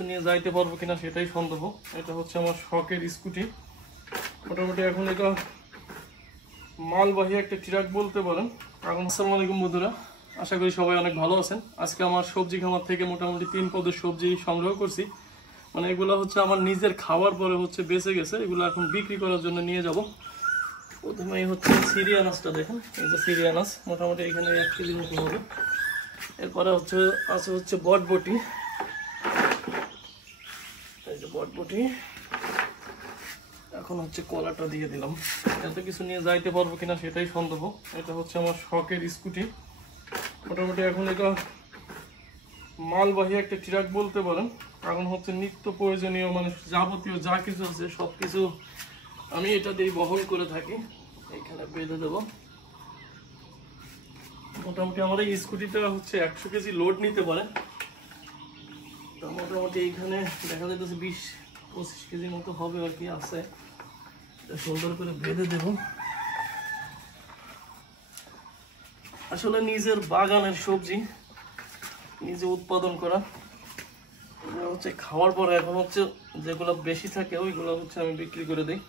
কিছু নিয়ে যাইতে পারবো কিনা সেটাই সন্দেহ। এটা হচ্ছে আমার শখের স্কুটি। মোটামুটি এখন এটা মালবাহী একটা ট্রাক বলতে পারেন। এখন আসসালামু আলাইকুম বন্ধুরা, আশা করি সবাই অনেক ভালো আছেন। আজকে আমার সবজি খামার থেকে মোটামুটি 3 পদের সবজি সংগ্রহ করছি। মানে এগুলো হচ্ছে আমার নিজের খাওয়ার পরে হচ্ছে বেঁচে গেছে, এগুলো এখন বিক্রি করার জন্য নিয়ে যাব। প্রথমেই হচ্ছে সিরিয়ানাসটা দেখেন, এই যে সিরিয়ানাস মোটামুটি এখানে 1 কেজির মতো হবে। এরপরে হচ্ছে বটবটি, এই যে বটবটি। এখন হচ্ছে কলাটা দিয়ে দিলাম। এত কিছু নিয়ে যাইতে পারবো কিনা সেটাই সন্দেহ। এটা হচ্ছে আমার শখের স্কুটি। মোটামুটি এখন এটা মালবাহী একটা ট্রাক বলতে পারেন। এখন হচ্ছে নিত্য প্রয়োজনীয় মানে যাবতীয় যা কিছু আছে সব কিছু আমি এটা দিয়ে বহন করে থাকি। এখানে বেঁধে দেবো। মোটামুটি আমার এই স্কুটিটা হচ্ছে 100 কেজি লোড নিতে পারে। তো মোটামুটি এইখানে দেখা যাচ্ছে 20-25 কেজির মতো হবে আর কি আছে। সুন্দর করে বেঁধে দেব। আসলে নিজের বাগানের সবজি নিজে উৎপাদন করা হচ্ছে খাওয়ার পরে এখন হচ্ছে যেগুলো বেশি থাকে ওইগুলো হচ্ছে আমি বিক্রি করে দিই।